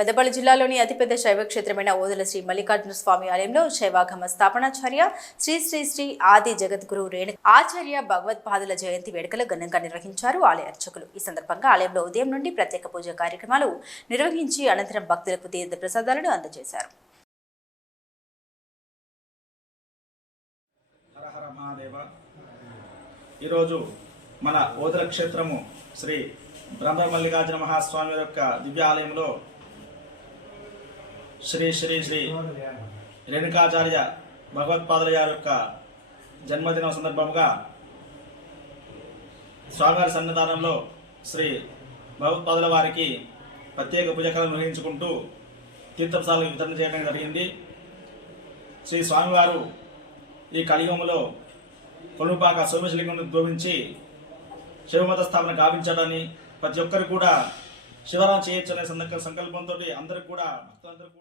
పెద్దపల్లి జిల్లాలోని అతిపెద్ద శైవ క్షేత్రమైన ఓదెల శ్రీ మల్లికార్జున స్వామి ఆలయంలో శైవాగమ స్థాపనాచార్య శ్రీ శ్రీ శ్రీ ఆది జగద్గురు రేణు ఆచార్య భగవత్పాదుల జయంతి వేడుకలు ఘనంగా నిర్వహించారు ఆలయ అర్చకులు. ఈ సందర్భంగా ఆలయంలో ఉదయం నుండి ప్రత్యేక పూజా కార్యక్రమాలు నిర్వహించి అనంతరం భక్తులకు తీర్థ ప్రసాదాలను అందజేశారు. ఈరోజు మన ఓదెల క్షేత్రము శ్రీ బ్రహ్మ మల్లికార్జున మహాస్వామి యొక్క దివ్య ఆలయంలో శ్రీ శ్రీ శ్రీ రేణుకాచార్య భగవత్పాదుల గారి యొక్క జన్మదినం సందర్భంగా స్వామివారి సన్నిధానంలో శ్రీ భగవత్పాదుల వారికి ప్రత్యేక పూజకాలను నిర్వహించుకుంటూ తీర్థప్రసాదాలు వితరణ చేయడం జరిగింది. శ్రీ స్వామివారు ఈ కలియుగంలో కొలుపాక సోమేశ్వరలింగం దోవించి శివమత స్థాపన గావించడాన్ని ప్రతి ఒక్కరు కూడా శివరాం చేయొచ్చనే సంకల్పంతో అందరికి కూడా భక్తులందరూ కూడా